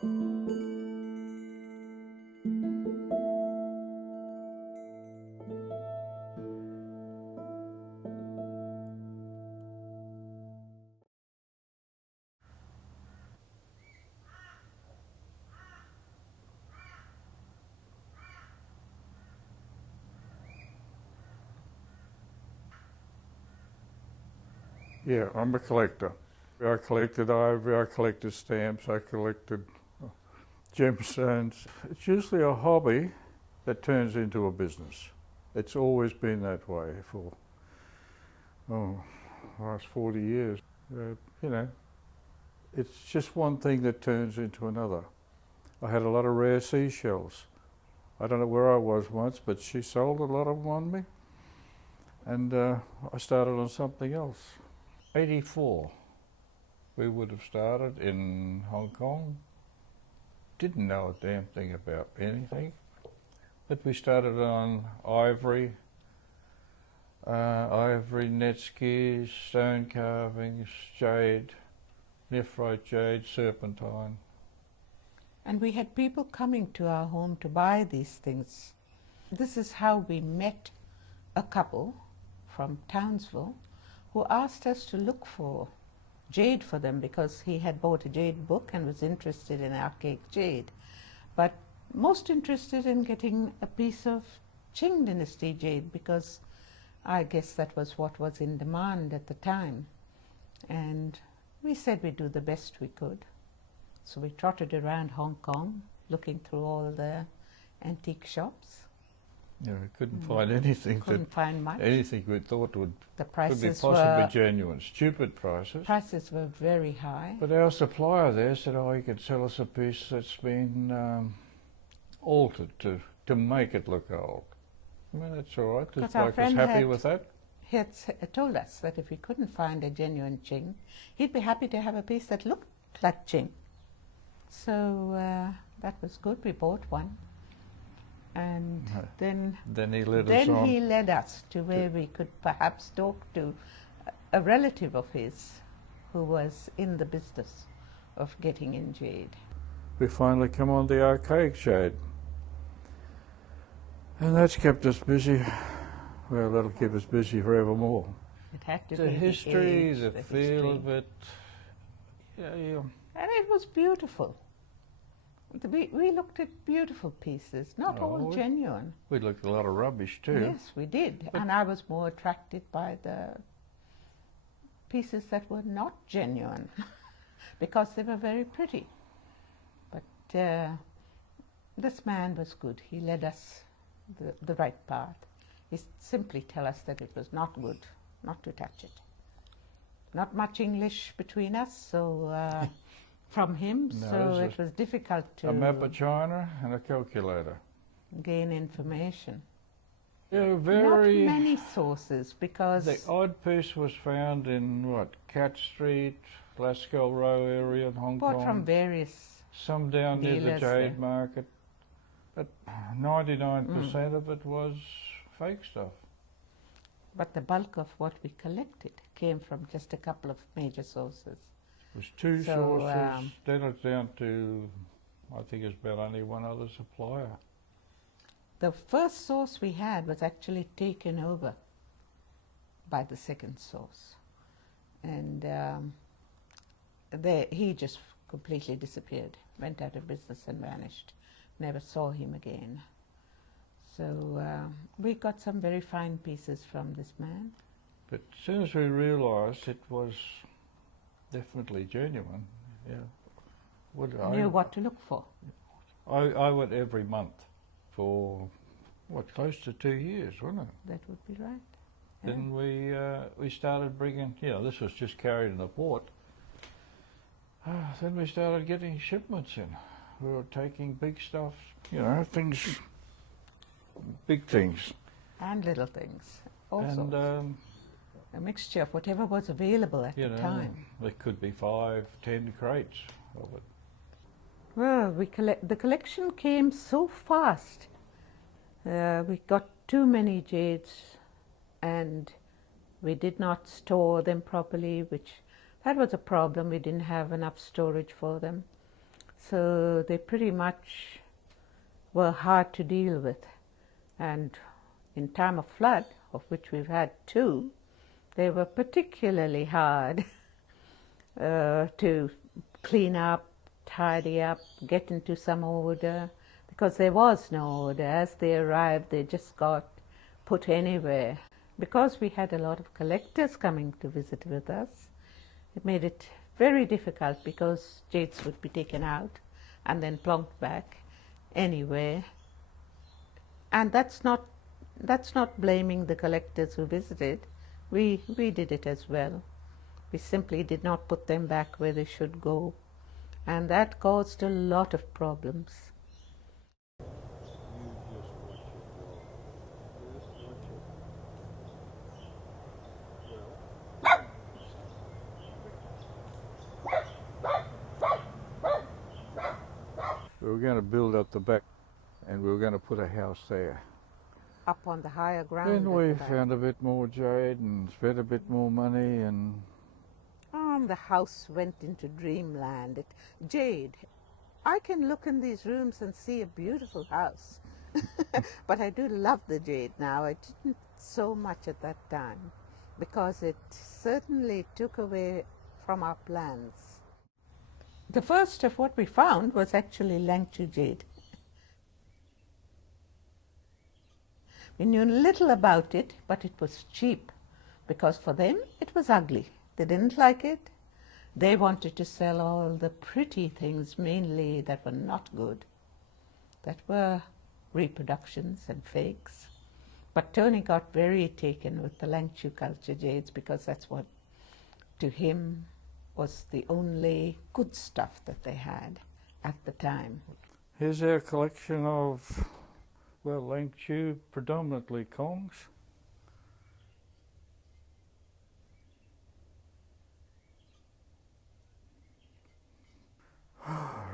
Yeah, I'm a collector. I collected ivory, I collected stamps, I collected gemstones. It's usually a hobby that turns into a business. It's always been that way for, last 40 years. You know, it's just one thing that turns into another. I had a lot of rare seashells. I don't know where I was once, but she sold a lot of them on me. And I started on something else. 84, we would have started in Hong Kong. Didn't know a damn thing about anything, but we started on ivory, net skis, stone carvings, jade, nephrite jade, serpentine. And we had people coming to our home to buy these things. This is how we met a couple from Townsville who asked us to look for jade for them because he had bought a jade book and was interested in archaic jade, but most interested in getting a piece of Qing dynasty jade because I guess that was what was in demand at the time. And we said we'd do the best we could. So we trotted around Hong Kong looking through all the antique shops. Yeah, we couldn't find anything. Couldn't find much. Anything we thought could be prices possibly genuine. Stupid prices. Prices were very high. But our supplier there said, "Oh, you could sell us a piece that's been altered to make it look old." I mean, that's all right. This bloke was happy with that. He had told us that if we couldn't find a genuine Qing, he'd be happy to have a piece that looked like Qing. So that was good. We bought one. And then he led us to where we could perhaps talk to a relative of his who was in the business of getting in jade. We finally come on the archaic jade. And that's kept us busy. Well, that'll keep us busy forevermore. It had to the be history, the feel of it. Yeah. And it was beautiful. We looked at beautiful pieces, not all genuine. We looked at a lot of rubbish too. Yes, we did. And I was more attracted by the pieces that were not genuine because they were very pretty. But this man was good. He led us the right path. He simply tell us that it was not good, not to touch it. Not much English between us, so from him, so it was difficult to... A map of China and a calculator. Gain information. Yeah, very... Not many sources, because... The odd piece was found in, Cat Street, Lascaux Row area in Hong Kong. Bought from various some down near the Jade there. Market. But 99% of it was fake stuff. But the bulk of what we collected came from just a couple of major sources. It was two sources, then it's down to, I think it's about only one other supplier. The first source we had was actually taken over by the second source. And he just completely disappeared, went out of business and vanished. Never saw him again. So we got some very fine pieces from this man. But as soon as we realised it was definitely genuine, Knew what to look for. I went every month for, close to 2 years, wasn't it? That would be right. Then we started bringing, this was just carried in the port. Then we started getting shipments in. We were taking big stuff, things, big things. And little things, also. And a mixture of whatever was available at the time. There could be 5, 10 crates of it. Well, the collection came so fast. We got too many jades and we did not store them properly, that was a problem. We didn't have enough storage for them. So they pretty much were hard to deal with. And in time of flood, of which we've had two, they were particularly hard to clean up, tidy up, get into some order, because there was no order. As they arrived, they just got put anywhere. Because we had a lot of collectors coming to visit with us, it made it very difficult, because jades would be taken out and then plonked back anywhere. And that's not blaming the collectors who visited. We did it as well. We simply did not put them back where they should go, and that caused a lot of problems. We were going to build up the back, and we were going to put a house there. Up on the higher ground. Then we found a bit more jade and spent a bit more money, and the house went into dreamland. Jade, I can look in these rooms and see a beautiful house. But I do love the jade now. I didn't so much at that time, because it certainly took away from our plans. The first of what we found was actually Langchu jade. We knew little about it, but it was cheap, because for them it was ugly. They didn't like it. They wanted to sell all the pretty things, mainly, that were not good, that were reproductions and fakes. But Tony got very taken with the Langchu culture jades, because that's what, to him, was the only good stuff that they had at the time. here's our collection of, well, Langchu, predominantly Kongs.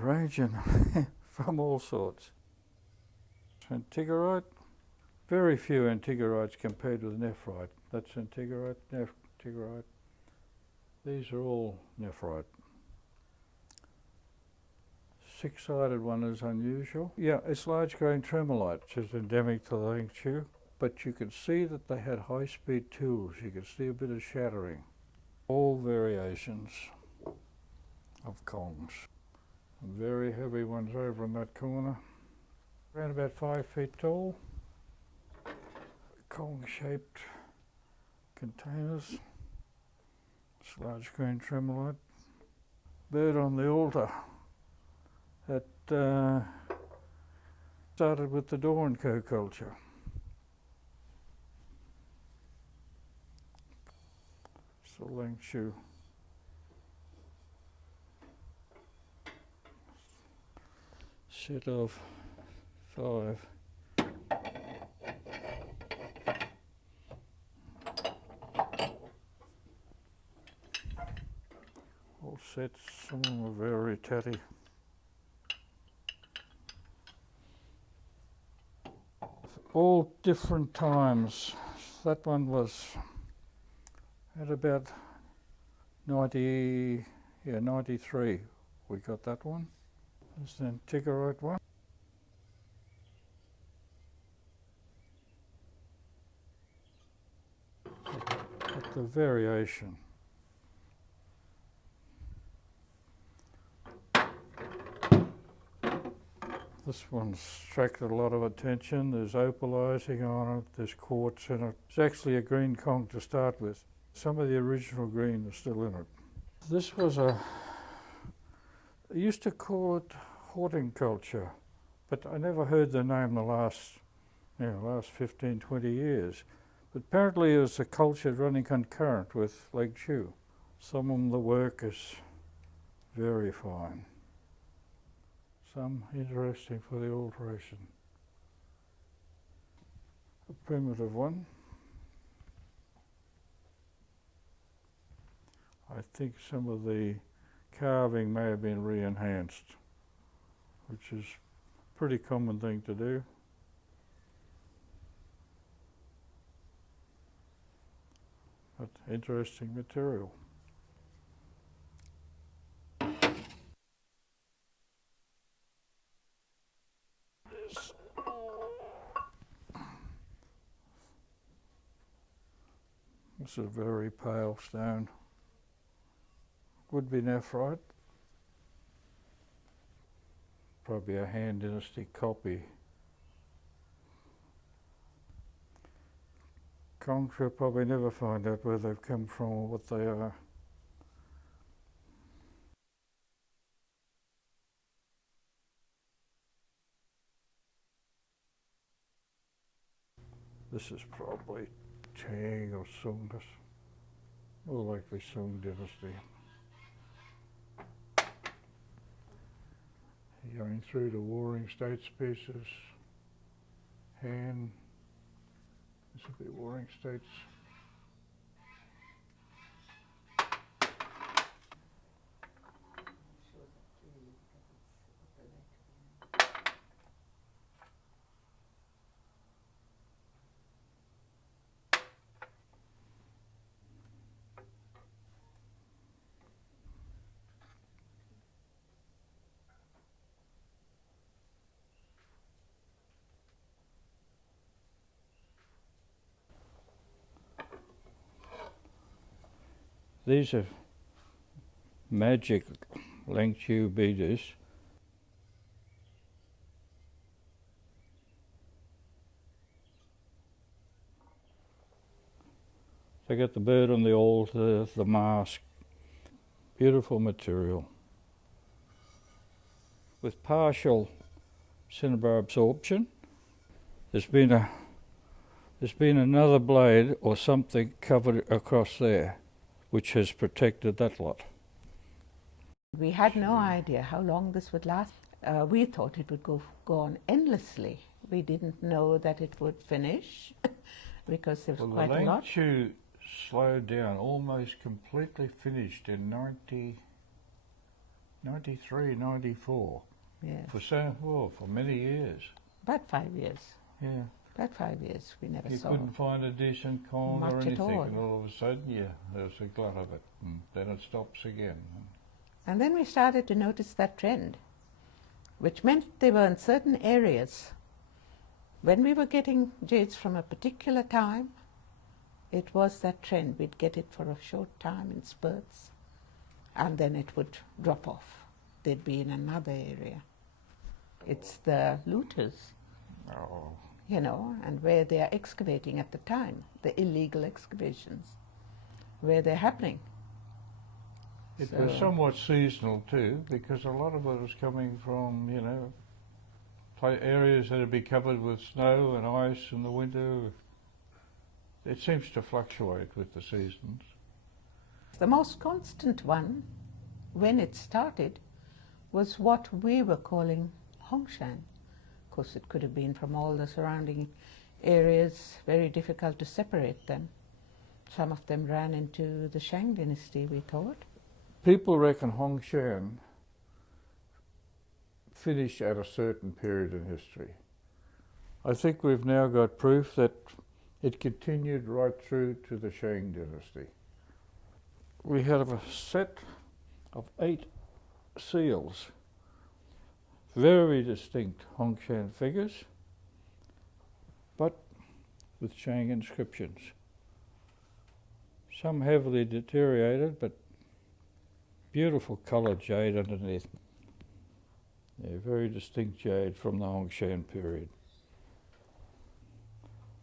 Ranging from all sorts. Antigorite, very few Antigorites compared with nephrite. That's Antigorite, Nephrite. These are all nephrite. Six-sided one is unusual. Yeah, it's large grain tremolite, which is endemic to Langchu, but you can see that they had high-speed tools. You can see a bit of shattering. All variations of Kongs. Very heavy ones over in that corner. Around about 5 feet tall. Kong-shaped containers. It's large grain tremolite. Bird on the altar. That started with the Door & Co culture. So Langchu. Set of 5. All sets, some of them are very tatty. All different times. That one was at about 93. We got that one. There's the Antigorite one. But the variation. This one's attracted a lot of attention. There's opalizing on it, there's quartz in it. It's actually a green Kong to start with. Some of the original green is still in it. This was they used to call it horticulture, but I never heard the name the last 15, 20 years. But apparently it was a culture running concurrent with Langchu. Some of them, the work is very fine. Some interesting for the alteration. A primitive one. I think some of the carving may have been re-enhanced, which is a pretty common thing to do. But interesting material. This is a very pale stone. Would be nephrite. Probably a Han Dynasty copy. Conch will probably never find out where they've come from or what they are. This is probably Tang or Sung, more likely Sung Dynasty. Going through the Warring States pieces, Han, this would be Warring States. These are magic Langchu beaders. They got the bird on the altar, the mask. Beautiful material. With partial cinnabar absorption. There's been another blade or something covered across there, which has protected that lot. We had no idea how long this would last. We thought it would go on endlessly. We didn't know that it would finish because there was quite a lot. The Langchu slowed down, almost completely finished in 93, 94. Yes. For many years. About 5 years. Yeah. About 5 years we never saw. You couldn't find a decent corn or much anything, at all. and all of a sudden, yeah, there was a glut of it, and then it stops again. And then we started to notice that trend, which meant they were in certain areas. When we were getting jades from a particular time, it was that trend. We'd get it for a short time in spurts, and then it would drop off. They'd be in another area. It's the looters, you know, and where they are excavating at the time, the illegal excavations, where they're happening. It was somewhat seasonal too, because a lot of it was coming from, you know, areas that would be covered with snow and ice in the winter. It seems to fluctuate with the seasons. The most constant one, when it started, was what we were calling Hongshan. Of course, it could have been from all the surrounding areas, very difficult to separate them. Some of them ran into the Shang dynasty, we thought. People reckon Hongshan finished at a certain period in history. I think we've now got proof that it continued right through to the Shang dynasty. We have a set of 8 seals, very distinct Hongshan figures, but with Shang inscriptions. Some heavily deteriorated, but beautiful coloured jade underneath. Yeah, very distinct jade from the Hongshan period.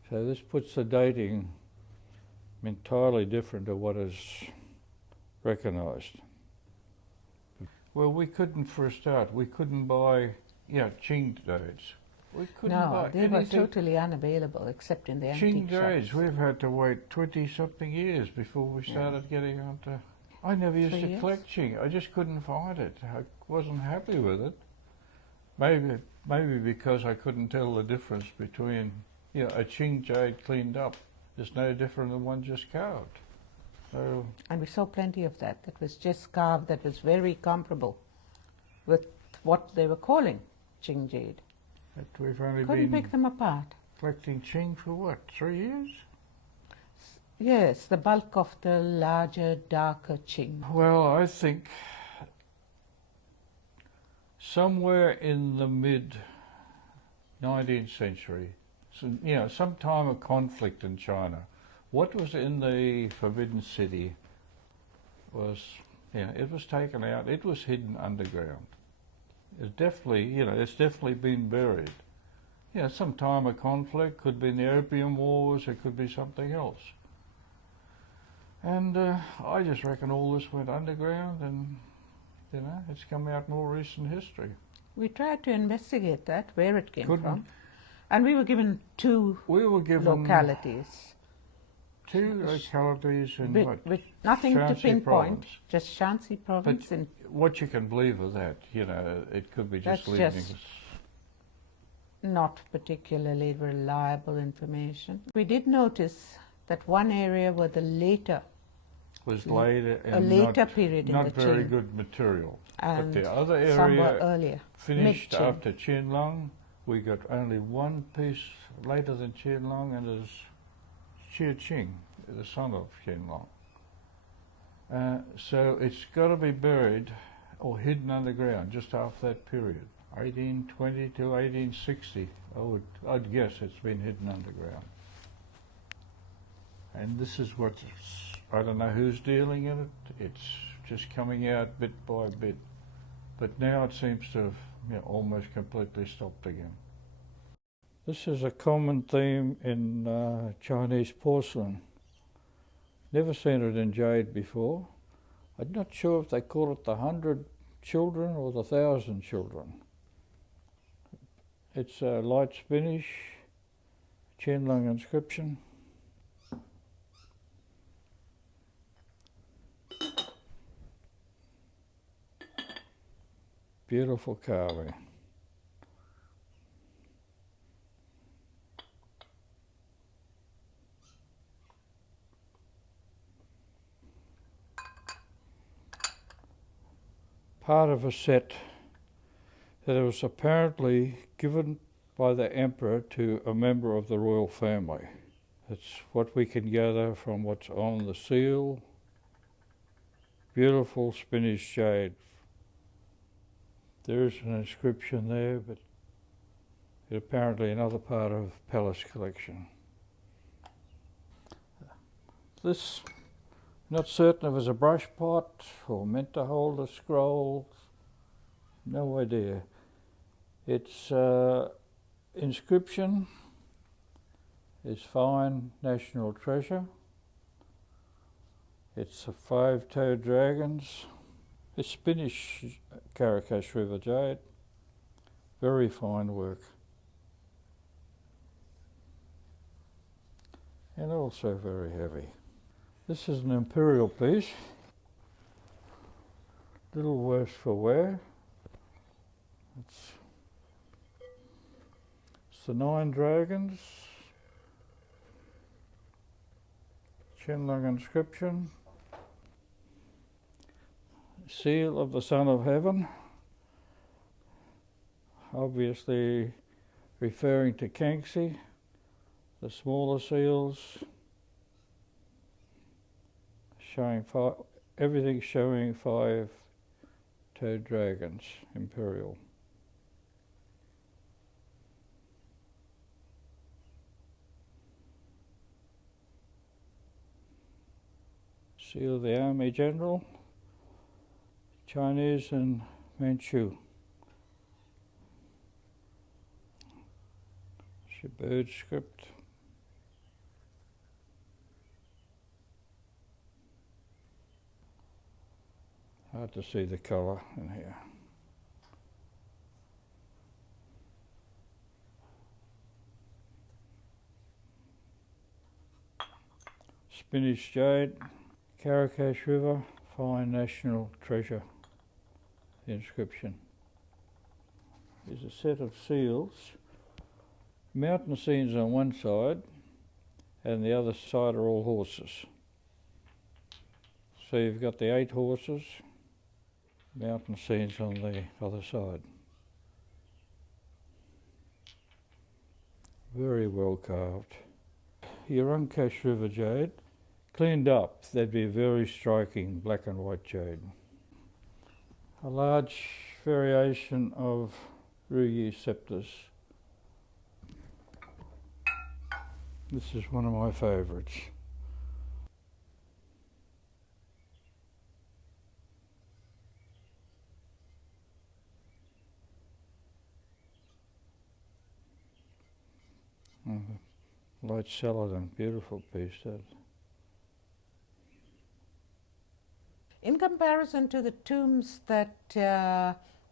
So this puts the dating entirely different to what is recognised. Well, we couldn't, for a start, we couldn't buy, Qing jades. We couldn't buy they were anything. totally unavailable except in the Qing antique jades, shops. we've had to wait 20-something years before we started getting onto. I never used 3 to years? collect Qing. I just couldn't find it. I wasn't happy with it. Maybe because I couldn't tell the difference between, a Qing jade cleaned up is no different than one just carved. So, And we saw plenty of that was just carved, that was very comparable with what they were calling Qing jade. but we've only Couldn't been pick them apart. collecting Qing for what, 3 years? Yes, the bulk of the larger, darker Qing. Well, I think somewhere in the mid-19th century, some time of conflict in China, What was in the Forbidden City was, it was taken out. It was hidden underground. It's definitely, it's definitely been buried. Some time of conflict, could be in the Opium Wars, it could be something else. And I just reckon all this went underground, and it's come out more recent history. We tried to investigate that, where it came from, and we were given two localities. Two localities in with nothing to Shanxi pinpoint, province. just Shanxi province. But what you can believe of that, it could be just That's leaving just not particularly reliable information. We did notice that one area where the later was later a and later period in the not very chain. good material. And but the other some were area earlier, finished mid-chain. after Qianlong. We got only one piece later than Qianlong, and it was Qing, the son of Qianlong. So it's got to be buried or hidden underground just after that period, 1820 to 1860. I'd guess it's been hidden underground. And this is what, I don't know who's dealing in it. It's just coming out bit by bit. But now it seems to have almost completely stopped again. This is a common theme in Chinese porcelain. Never seen it in jade before. I'm not sure if they call it the 100 children or the 1,000 children. It's a light spinach, Qianlong inscription. Beautiful carving. Part of a set that it was apparently given by the emperor to a member of the royal family. That's what we can gather from what's on the seal. Beautiful spinach jade. There is an inscription there, but it's apparently another part of palace collection. This, not certain if it was a brush pot or meant to hold a scroll. No idea. Its inscription is fine national treasure. It's a 5-toed dragons. It's Spanish Caracas River jade. Very fine work. And also very heavy. This is an imperial piece. Little worse for wear. It's the 9 dragons. Qianlong inscription. Seal of the Son of Heaven, obviously referring to Kangxi. The smaller seals showing everything showing 5-toed dragons, imperial. Seal of the Army General. Chinese and Manchu. It's a bird script. Hard to see the colour in here. Spinach jade, Caracas River, fine national treasure. The inscription is a set of seals, mountain scenes on one side and the other side are all horses. So you've got the 8 horses, mountain scenes on the other side. Very well carved. Yurungkash River jade, cleaned up, that'd be a very striking black and white jade. A large variation of Ruyi scepters. This is one of my favourites. Light celadon, beautiful piece that. In comparison to the tombs that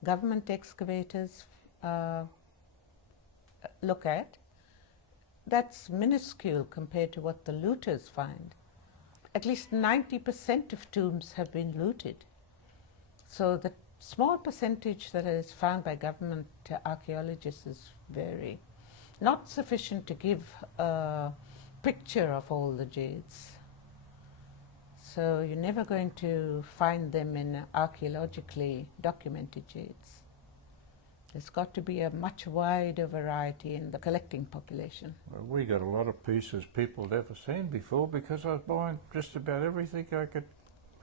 government excavators look at, that's minuscule compared to what the looters find. At least 90% of tombs have been looted. So the small percentage that is found by government archaeologists is very not sufficient to give a picture of all the jades. So you're never going to find them in archaeologically documented jades. There's got to be a much wider variety in the collecting population. Well, we got a lot of pieces people had never seen before because I was buying just about everything I could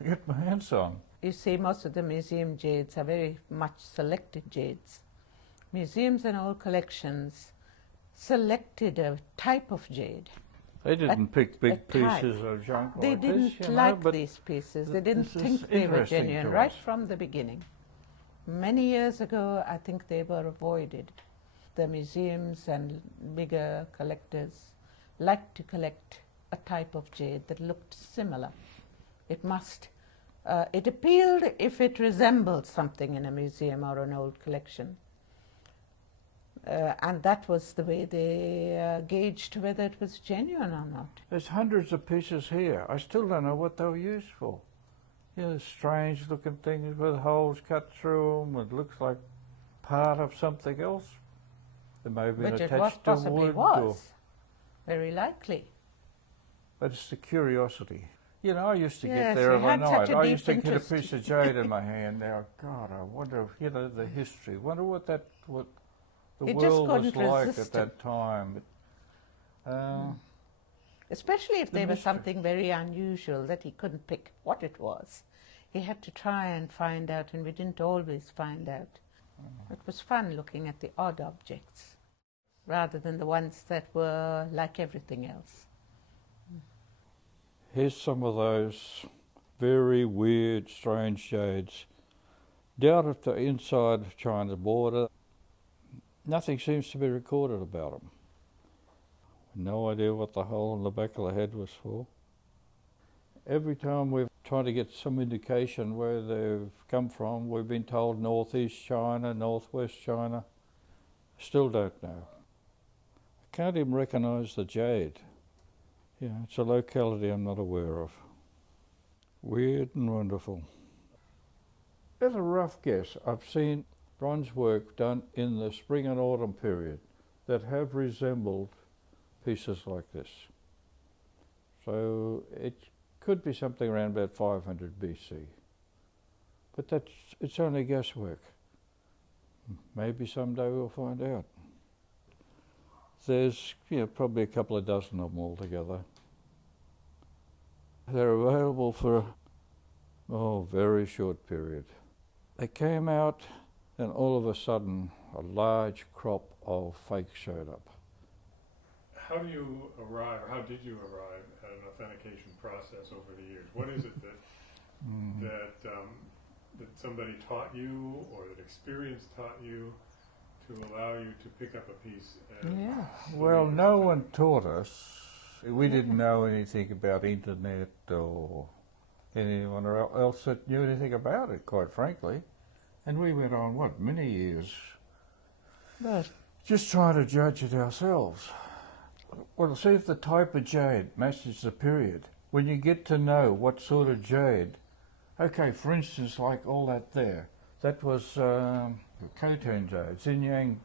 get my hands on. You see, most of the museum jades are very much selected jades. Museums and old collections selected a type of jade. They didn't pick big pieces of junk They like didn't this, like these pieces. They didn't think they were genuine right from the beginning. Many years ago, I think they were avoided. The museums and bigger collectors liked to collect a type of jade that looked similar. It appealed if it resembled something in a museum or an old collection. And that was the way they gauged whether it was genuine or not. There's hundreds of pieces here. I still don't know what they were used for. You know, strange looking things with holes cut through them. It looks like part of something else. It may have been attached to wood. Was. Very likely. But it's the curiosity. You know, I used to get Yes, there you every had night. such a I deep used to get a interest. piece of jade in my hand. Now, God, I wonder, you know, the history. Wonder what the It just world was couldn't like resist at that time. Especially if The there was mystery. something very unusual that he couldn't pick what it was. He had to try and find out, and we didn't always find out. It was fun looking at the odd objects rather than the ones that were like everything else. Here's some of those very weird, strange jades. Down at the inside of China's border, nothing seems to be recorded about them. No idea what the hole in the back of the head was for. Every time we've tried to get some indication where they've come from, we've been told northeast China, northwest China. Still don't know. I can't even recognise the jade. Yeah, it's a locality I'm not aware of. Weird and wonderful. As a rough guess, I've seen bronze work done in the spring and autumn period that have resembled pieces like this. So it could be something around about 500 BC. But it's only guesswork. Maybe someday we'll find out. There's probably a couple of dozen of them altogether. They're available for a very short period. They came out and all of a sudden a large crop of fakes showed up. How do you arrive, or how did you arrive at an authentication process over the years? What is it that somebody taught you, or that experience taught you, to allow you to pick up a piece? Well, no one taught us. We didn't know anything about internet or anyone else that knew anything about it, quite frankly. And we went on, many years just trying to judge it ourselves. Well, see if the type of jade matches the period. When you get to know what sort of jade, okay, for instance, like all that there, that was Khotan jade, Xinjiang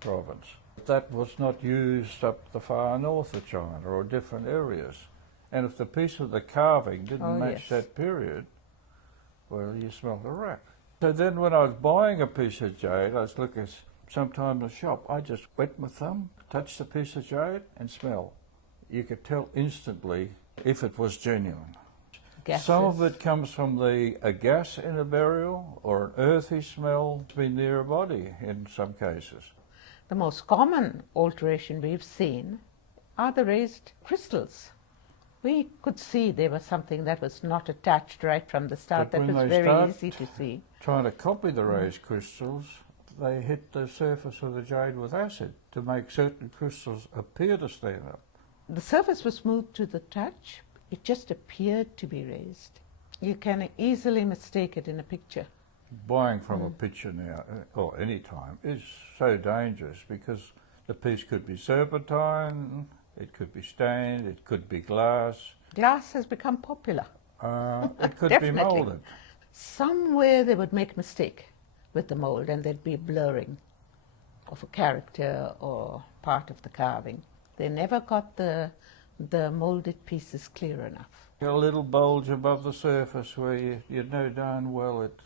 province. That was not used up the far north of China or different areas. And if the piece of the carving didn't match that period, well, you smelled a rat. So then when I was buying a piece of jade, I was looking sometime in the shop, I just wet my thumb, touch the piece of jade and smell. You could tell instantly if it was genuine. Gases. Some of it comes from a gas in a burial or an earthy smell to be near a body in some cases. The most common alteration we've seen are the raised crystals. We could see there was something that was not attached right from the start. But that when was they very start easy to see. Trying to copy the raised crystals, they hit the surface of the jade with acid to make certain crystals appear to stand up. The surface was smooth to the touch. It just appeared to be raised. You can easily mistake it in a picture. Buying from a picture now, or any time, is so dangerous because the piece could be serpentine, it could be stained, it could be glass. Glass has become popular. It could be Definitely. moulded. Somewhere they would make a mistake with the mold and there'd be a blurring of a character or part of the carving. They never got the molded pieces clear enough. A little bulge above the surface where you know darn well it's,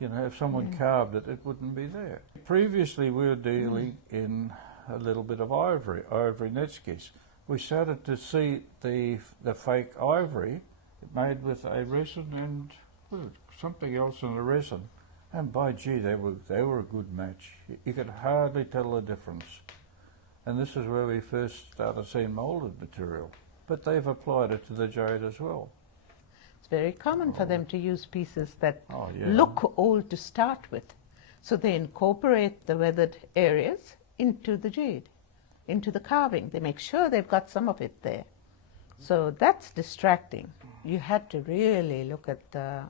you know, if someone carved it, it wouldn't be there. Previously we were dealing in a little bit of ivory netskis. We started to see the fake ivory made with a resin and something else in the resin. And by gee, they were a good match. You could hardly tell the difference. And this is where we first started seeing moulded material. But they've applied it to the jade as well. It's very common for them to use pieces that Yeah. look old to start with. So they incorporate the weathered areas into the jade, into the carving. They make sure they've got some of it there. So that's distracting. You had to really look at the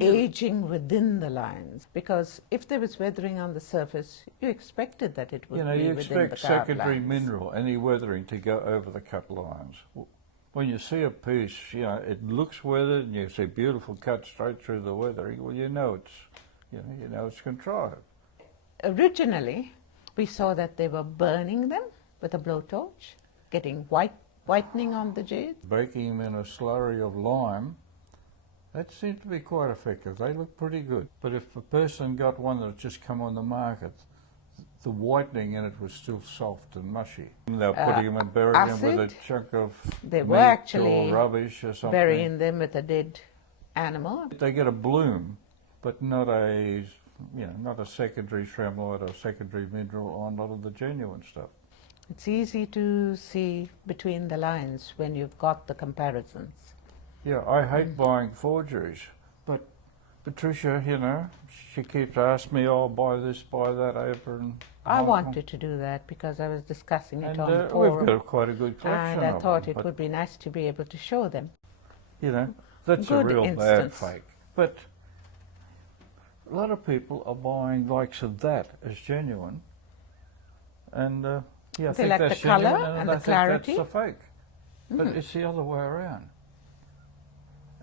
aging within the lines, because if there was weathering on the surface, you expected that it would You know, be you within the expect carved secondary lines. mineral, any weathering, to go over the cut lines. When you see a piece, you know, it looks weathered, and you see beautiful cut straight through the weathering. Well, you know it's contrived. Originally, we saw that they were burning them with a blowtorch, getting whitening on the jade. Baking them in a slurry of lime, that seemed to be quite effective. They look pretty good. But if a person got one that had just come on the market, the whitening in it was still soft and mushy. They were putting them and burying them with a acid. chunk of They meat were actually or rubbish or something. burying them with a dead animal. They get a bloom, but not a secondary tremolite or secondary mineral on a lot of the genuine stuff. It's easy to see between the lines when you've got the comparisons. Yeah, I hate buying forgeries, but Patricia, you know, she keeps asking me, "Oh, buy this, buy that," over in I Hong Kong. wanted to do that because I was discussing it And on the we've forum, got quite a good collection and I of thought them, it but, would be nice to be able to show them. you know, that's a Good real bad instance. fake. But a lot of people are buying likes of that as genuine, and I They think like that's the colour genuine, and I the think clarity. that's the fake. But it's the other way around.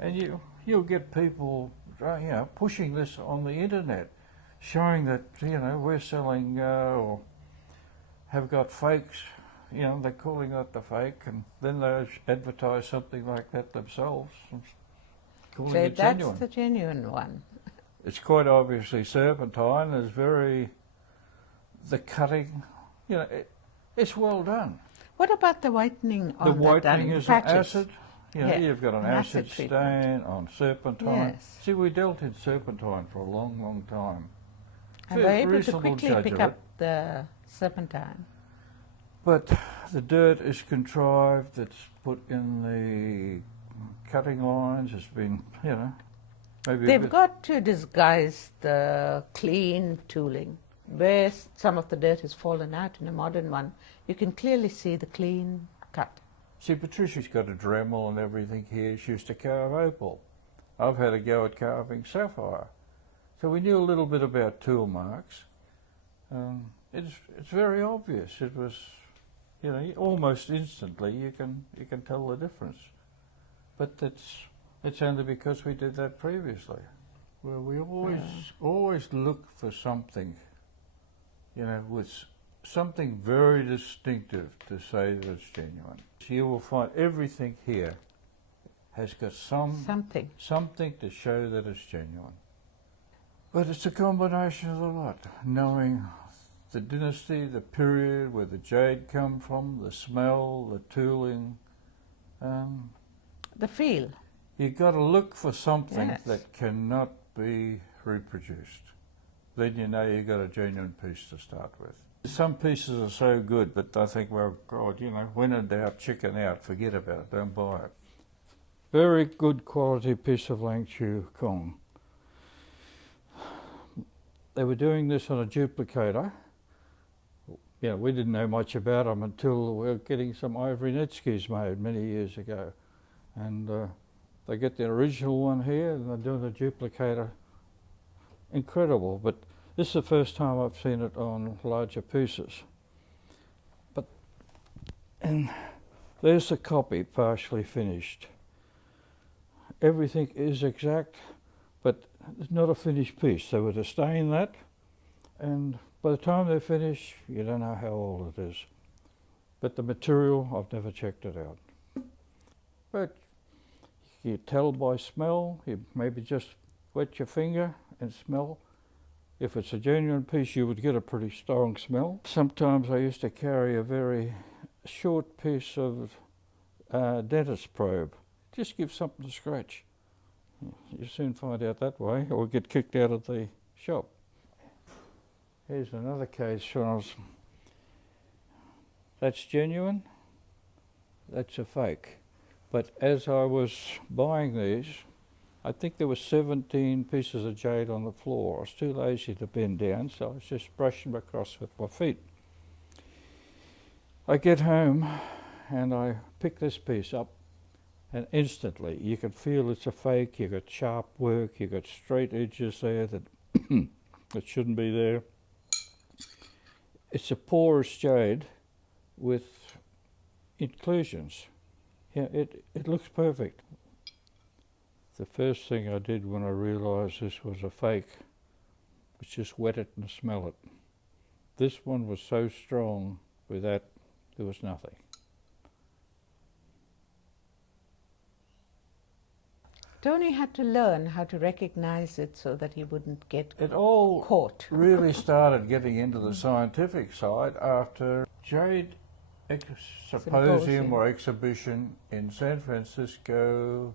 And you'll get people, pushing this on the internet, showing that, we're selling or have got fakes. They're calling it the fake, and then they advertise something like that themselves, calling So it that's genuine. the genuine one. It's quite obviously serpentine. The cutting, it's well done. What about the whitening on The that whitening is an patches? acid. Yeah, You've got an acid treatment. stain on serpentine. Yes. See, we dealt in serpentine for a long, long time. And we're able to Reasonable quickly judge pick of up it. the serpentine. But the dirt is contrived. It's put in the cutting lines. It's been, maybe a They've bit- got to disguise the clean tooling. Where some of the dirt has fallen out in a modern one, you can clearly see the clean cut. See, Patricia's got a Dremel and everything here. She used to carve opal. I've had a go at carving sapphire. So we knew a little bit about tool marks. It's very obvious. It was, almost instantly you can tell the difference. But it's only because we did that previously. Well, we always look for something, with something very distinctive to say that it's genuine. You will find everything here has got something to show that it's genuine. But it's a combination of the lot, knowing the dynasty, the period, where the jade come from, the smell, the tooling. The feel. You've got to look for something Yes. that cannot be reproduced. Then you know you've got a genuine piece to start with. Some pieces are so good, but I think, well, God, when in doubt, chicken out, forget about it, don't buy it. Very good quality piece of Lang Chu Kong. They were doing this on a duplicator. You know, we didn't know much about them until we were getting some ivory net skis made many years ago. And they get the original one here and they're doing a duplicator. Incredible, but this is the first time I've seen it on larger pieces. And there's the copy partially finished. Everything is exact, but it's not a finished piece. They were to stain that, and by the time they're finished, you don't know how old it is. But the material, I've never checked it out. But you tell by smell, you maybe just wet your finger and smell. If it's a genuine piece, you would get a pretty strong smell. Sometimes I used to carry a very short piece of dentist probe. Just give something to scratch. You soon find out that way, or get kicked out of the shop. Here's another case, Charles. That's genuine, that's a fake. But as I was buying these, I think there were 17 pieces of jade on the floor. I was too lazy to bend down, so I was just brushing across with my feet. I get home and I pick this piece up, and instantly you can feel it's a fake. You've got sharp work, you've got straight edges there that that shouldn't be there. It's a porous jade with inclusions. Yeah, it looks perfect. The first thing I did when I realised this was a fake was just wet it and smell it. This one was so strong with that, there was nothing. Tony had to learn how to recognize it so that he wouldn't get It all caught. really started getting into the scientific side after Jade Symposium or exhibition in San Francisco,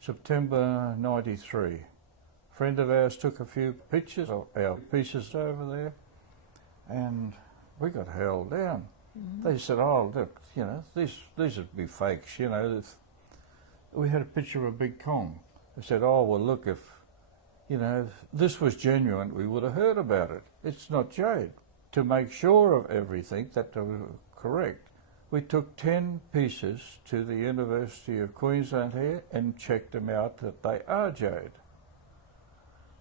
September '93. A friend of ours took a few pictures of our pieces over there, and we got held down. They said, "Oh, look, you know, these would be fakes, you know." We had a picture of a big Kong. They said, "Oh, well, look, if, you know, this was genuine, we would have heard about it. It's not jade." To make sure of everything, that they were correct, we took 10 pieces to the University of Queensland here and checked them out that they are jade.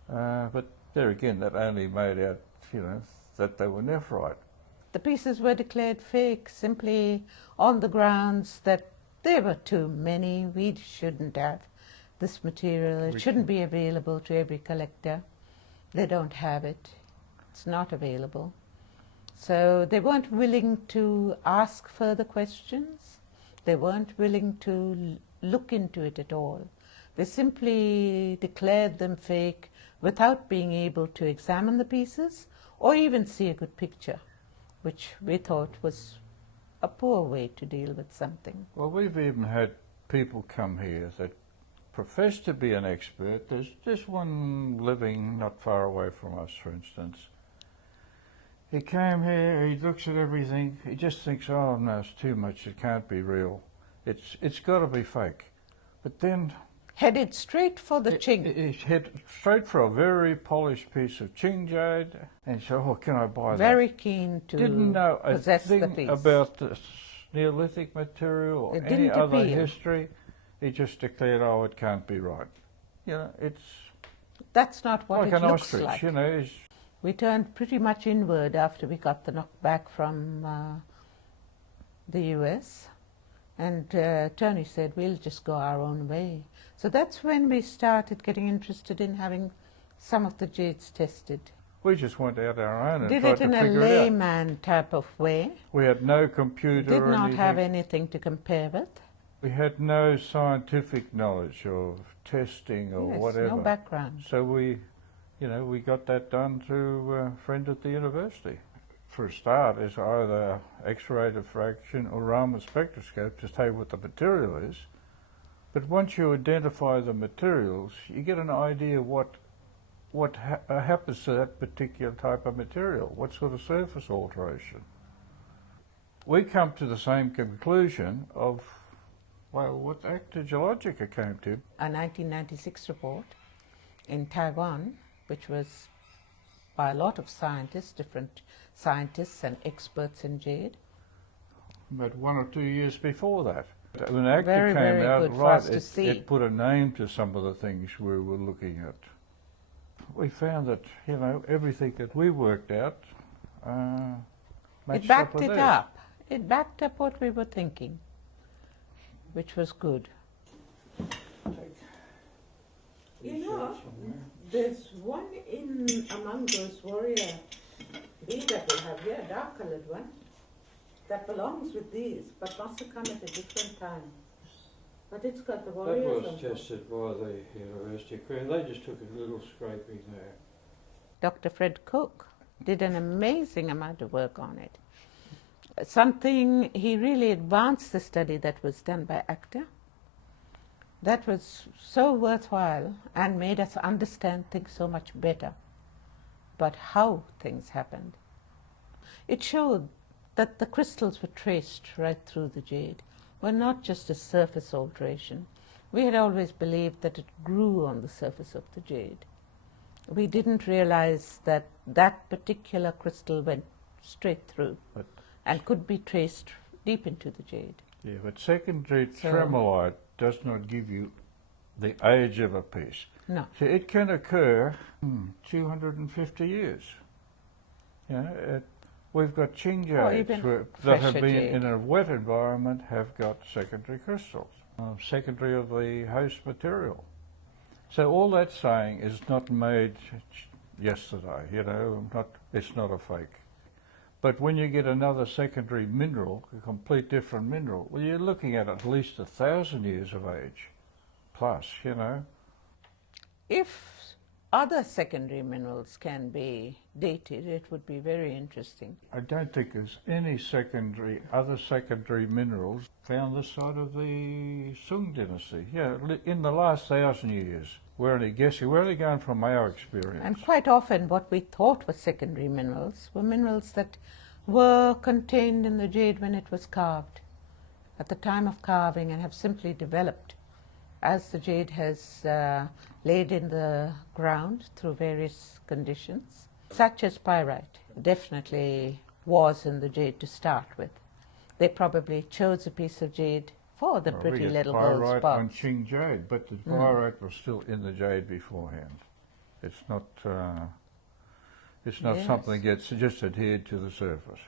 But there again, that only made out, you know, that they were nephrite. The pieces were declared fake simply on the grounds that there were too many. We shouldn't have this material. It shouldn't be available to every collector. They don't have it. It's not available. So they weren't willing to ask further questions. They weren't willing to look into it at all. They simply declared them fake without being able to examine the pieces or even see a good picture, which we thought was a poor way to deal with something. Well, we've even had people come here that profess to be an expert. There's one living not far away from us, for instance. He came here, he looks at everything, he just thinks, "Oh no, it's too much, it can't be real. It's got to be fake." But then Headed straight for the Ching. he head straight for a very polished piece of Ching jade, and he said, "Oh, can I buy that?" Very keen to Didn't know a possess the thing piece. about the Neolithic material or It any didn't other appeal. history. He just declared, "Oh, it can't be right." You know, it's That's not what like it an looks ostrich, like. you know. We turned pretty much inward after we got the knockback from the US, and Tony said, "We'll just go our own way." So that's when we started getting interested in having some of the jades tested. We just went out our own and Did tried it to in a figure it out. layman type of way. We had no computer Did or not anything. have anything to compare with. We had no scientific knowledge of testing or Yes, whatever. no background. So we got that done through a friend at the university. For a start, it's either X-ray diffraction or Raman spectroscope to tell you what the material is. But once you identify the materials, you get an idea what happens to that particular type of material, what sort of surface alteration. We come to the same conclusion of, well, what Acta Geologica came to. A 1996 report in Taiwan, which was by a lot of scientists, different scientists and experts in jade. But 1 or 2 years before that. When ACTA Very, came very out, good for right, us to see. it put a name to some of the things we were looking at. We found that, you know, everything that we worked out matched It backed up with it theirs. up. It backed up what we were thinking, which was good. You know, there's one in among those warrior bee that we have here, dark-coloured one, that belongs with these, but must have come at a different time. But it's got the That warriors was on top. tested by the University of Queen. They just took a little scraping there. Dr. Fred Cook did an amazing amount of work on it. Something, he really advanced the study that was done by ACTA. That was so worthwhile and made us understand things so much better, but how things happened. It showed that the crystals were traced right through the jade, were not just a surface alteration. We had always believed that it grew on the surface of the jade. We didn't realize that that particular crystal went straight through and could be traced deep into the jade. Yeah, but secondary So- tremolite does not give you the age of a piece. No. So it can occur 250 years. You know, we've got Qing Or jades even that have fresher been jade. in a wet environment have got secondary crystals, secondary of the host material. So all that's saying is not made yesterday, you know, it's not a fake. But when you get another secondary mineral, a complete different mineral, well, you're looking at least 1,000 years of age plus, you know. If other secondary minerals can be dated, it would be very interesting. I don't think there's any other secondary minerals found this side of the Sung dynasty. Yeah, in the last 1,000 years. We're only guessing, we're only going from our experience. And quite often what we thought were secondary minerals were minerals that were contained in the jade when it was carved, at the time of carving, and have simply developed as the jade has laid in the ground through various conditions, such as pyrite definitely was in the jade to start with. They probably chose a piece of jade for the Well, pretty we get little gold pyrite on spots. Qing jade, but the pyrite was still in the jade beforehand. It's not Yes. something that gets just adhered to the surface.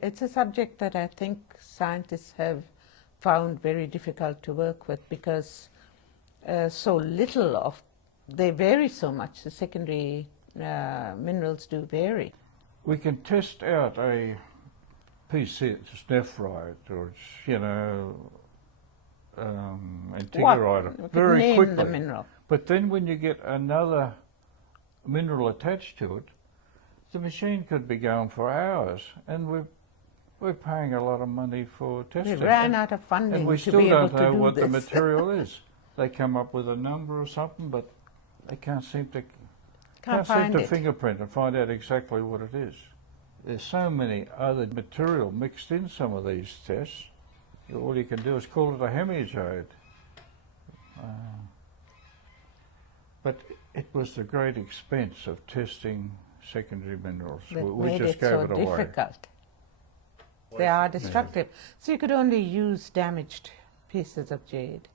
It's a subject that I think scientists have found very difficult to work with because so little of, they vary so much, the secondary minerals do vary. We can test out a piece, it's nephrite or it's, you know, antiquarite We could very name quickly. the mineral. But then when you get another mineral attached to it, the machine could be going for hours, and we're paying a lot of money for We testing. ran out of funding and we to still be able don't to know do what this. the material is. They come up with a number or something, but they can't seem to find it. fingerprint and find out exactly what it is. There's so many other material mixed in some of these tests. All you can do is call it a hemijade. But it was the great expense of testing secondary minerals. That We made just it gave so it away. difficult. They are destructive. So you could only use damaged pieces of jade.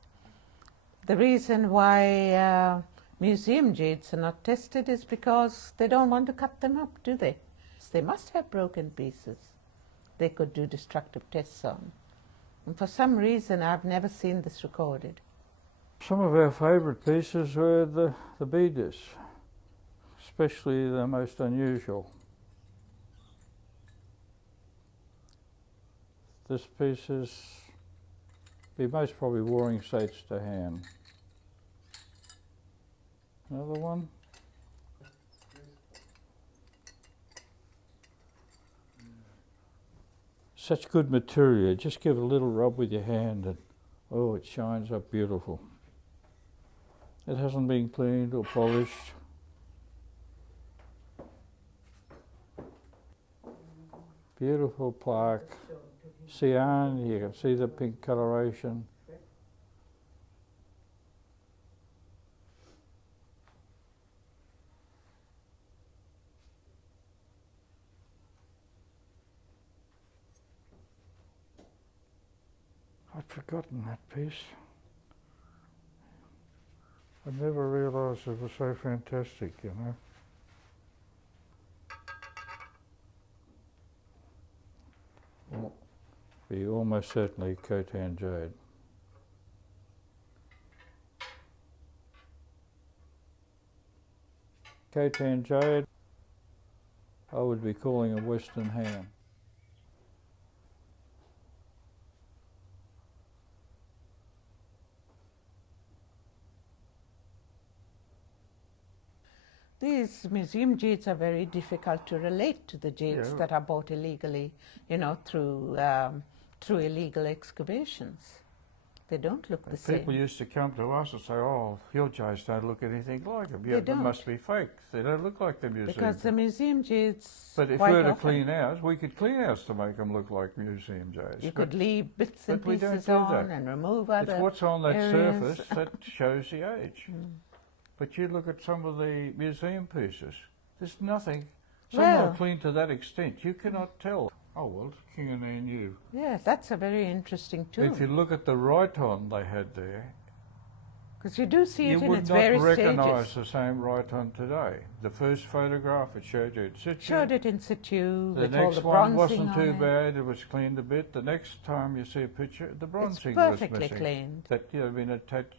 The reason why museum jades are not tested is because they don't want to cut them up, do they? They must have broken pieces they could do destructive tests on. And for some reason I've never seen this recorded. Some of our favourite pieces were the beaders, especially the most unusual. This piece is be most probably Warring States to hand. Another one. Such good material. Just give it a little rub with your hand and oh, it shines up beautiful. It hasn't been cleaned or polished. Beautiful plaque. Cyan, you can see the pink coloration. forgotten that piece. I never realised it was so fantastic, you know. Well, be almost certainly Khotan jade. Khotan jade, I would be calling a Western ham. These museum jades are very difficult to relate to the jades that are bought illegally, you know, through illegal excavations. They don't look the same. People used to come to us and say, "Oh, your jades don't look anything like them. Yeah, They they must be fake. They don't look like the museum." Because the museum jades. But if we were to clean ours, we could clean ours to make them look like museum jades. You could leave bits and we don't pieces do on that. and remove other It's what's on that areas. surface that shows the age. But you look at some of the museum pieces, there's nothing. Some Well, are clean to that extent, you cannot tell. Oh well, King and Anu. Yeah, that's a very interesting too. If you look at the Rhiton they had there, because you do see you it in would its not various recognise stages. the same Rhiton today. The first photograph, it showed you in situ. Showed it in situ The with all next the one bronzing wasn't too on it. bad, it was cleaned a bit. The next time you see a picture, the It's bronzing was perfectly missing. cleaned. That been attached.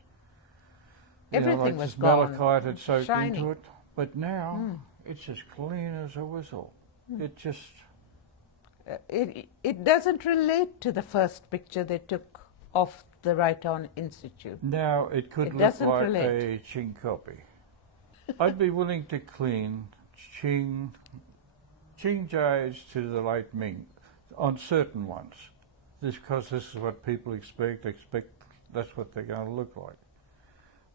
Everything like was this gone, malachite had soaked shiny. into it. But now it's as clean as a whistle. It just It doesn't relate to the first picture they took of the Rhiton in situ. now it could It look doesn't like relate. a Qing copy. I'd be willing to clean Qing jades to the late Ming on certain ones, because this is what people expect. That's what they're going to look like.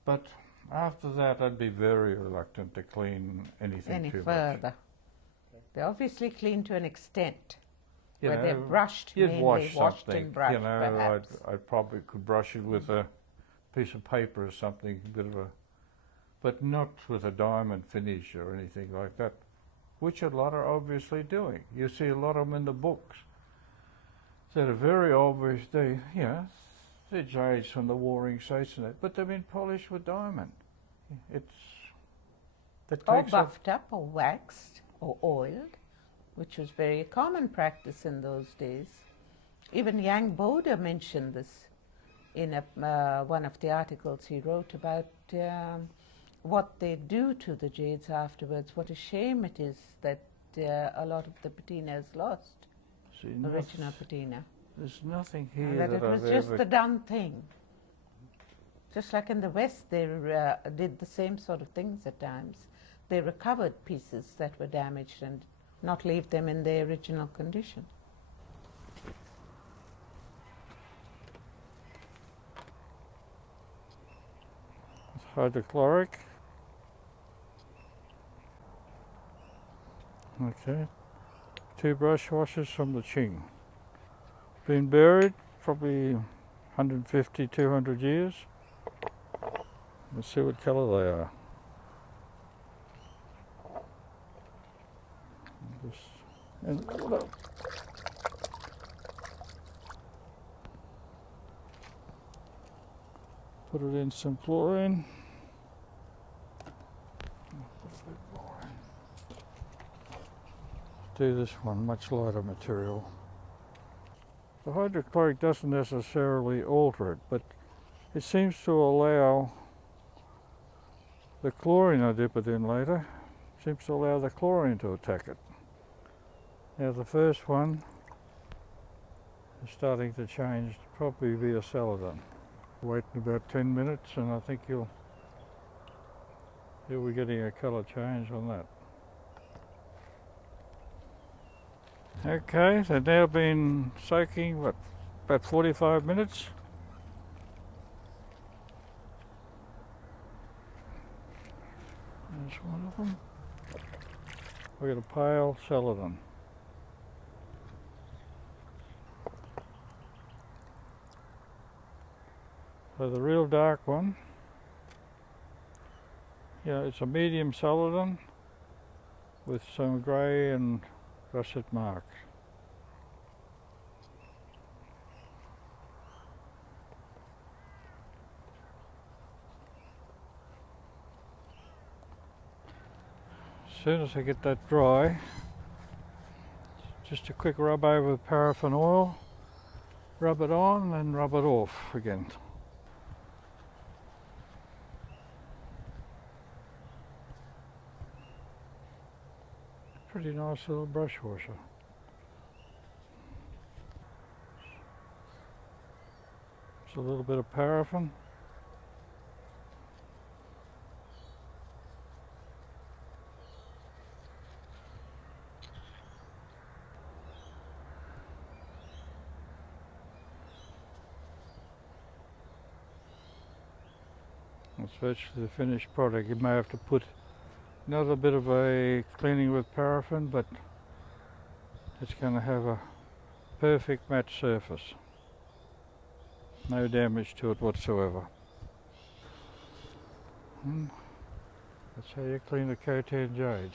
But after that, I'd be very reluctant to clean anything Any too further. much. They're obviously clean to an extent. You where know, they're brushed, you'd mainly wash washed something. and brushed, you know, perhaps. I probably could brush it with a piece of paper or something, a bit of a, but not with a diamond finish or anything like that, which a lot are obviously doing. You see a lot of them in the books that are very obvious. They're jades from the Warring States and that, but they've been polished with diamond. That Or takes up. buffed up or waxed or oiled, which was very common practice in those days. Even Yang Boda mentioned this in one of the articles he wrote about what they do to the jades afterwards. What a shame it is that a lot of the patina is lost, See, original patina. there's nothing here And that it was I've just ever the done thing. Just like in the West, they did the same sort of things at times. They recovered pieces that were damaged and not leave them in their original condition. hydrochloric. Okay, 2 brush washes from the Qing. Been buried probably 150, 200 years. Let's see what colour they are. And look. Put it in some chlorine. Do this one, much lighter material. The hydrochloric doesn't necessarily alter it, but it seems to allow the chlorine I dip it in later, seems to allow the chlorine to attack it. Now the first one is starting to change, probably via celadon. Wait about 10 minutes and I think you'll be getting a colour change on that. Okay, they've now been soaking, what, about 45 minutes? There's one of them. We've got a pale celadon. So the real dark one, it's a medium celadon with some grey and russet marks. soon as I get that dry, just a quick rub over with paraffin oil, rub it on and rub it off again. Pretty nice little brush washer. Just a little bit of paraffin. That's virtually the finished product. You may have to put another bit of a cleaning with paraffin, but it's going to have a perfect matte surface. No damage to it whatsoever. And that's how you clean a Khotan jade.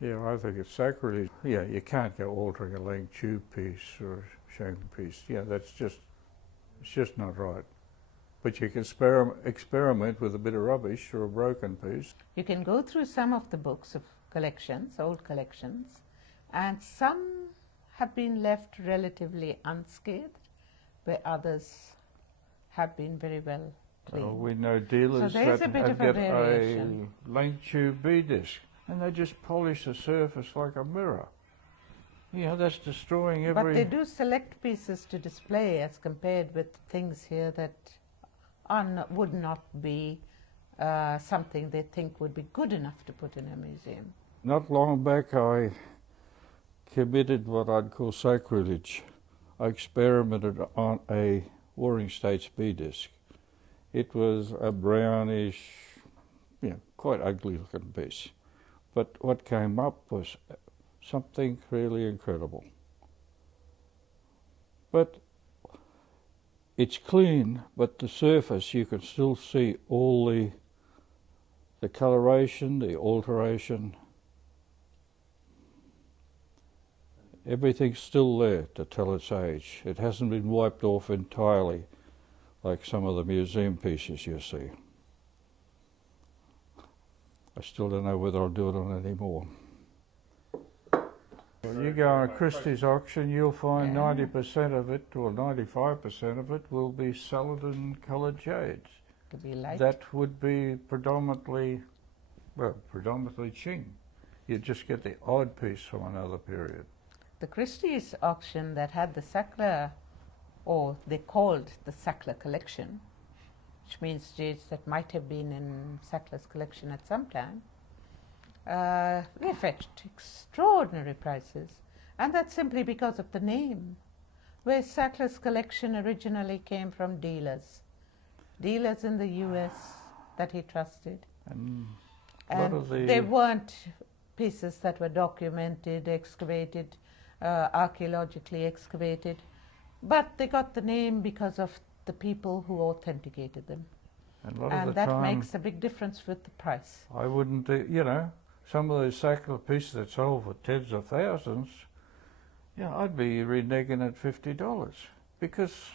Yeah, I think it's sacrilege. Yeah, you can't go altering a Lang tube piece or a Shank piece. Yeah, it's just not right. But you can experiment with a bit of rubbish or a broken piece. You can go through some of the books of collections, old collections, and some have been left relatively unscathed, where others have been very well cleaned. We know dealers So there's that a bit have of a got a variation. Lang tube B-disc, and they just polish the surface like a mirror. Yeah, that's destroying every... But they do select pieces to display as compared with things here that would not be something they think would be good enough to put in a museum. Not long back I committed what I'd call sacrilege. I experimented on a Warring States B-disc. It was a brownish, quite ugly looking piece. But what came up was something really incredible. But it's clean, but the surface you can still see all the coloration, the alteration. Everything's still there to tell its age. It hasn't been wiped off entirely like some of the museum pieces you see. I still don't know whether I'll do it on any more. Well, you go on Christie's auction, you'll find 90% of it, or 95% of it, will be Saladin coloured jades. To be light. That would be predominantly Qing. You just get the odd piece from another period. The Christie's auction that had the Sackler, or they called the Sackler collection, which means jades that might have been in Sackler's collection at some time, they fetched extraordinary prices, and that's simply because of the name. Where Sackler's collection originally came from dealers in the US that he trusted. And they weren't pieces that were documented, excavated, archaeologically excavated, but they got the name because of the people who authenticated them. And that makes a big difference with the price. I wouldn't, some of those Sackler pieces that sold for tens of thousands, I'd be reneging at $50 because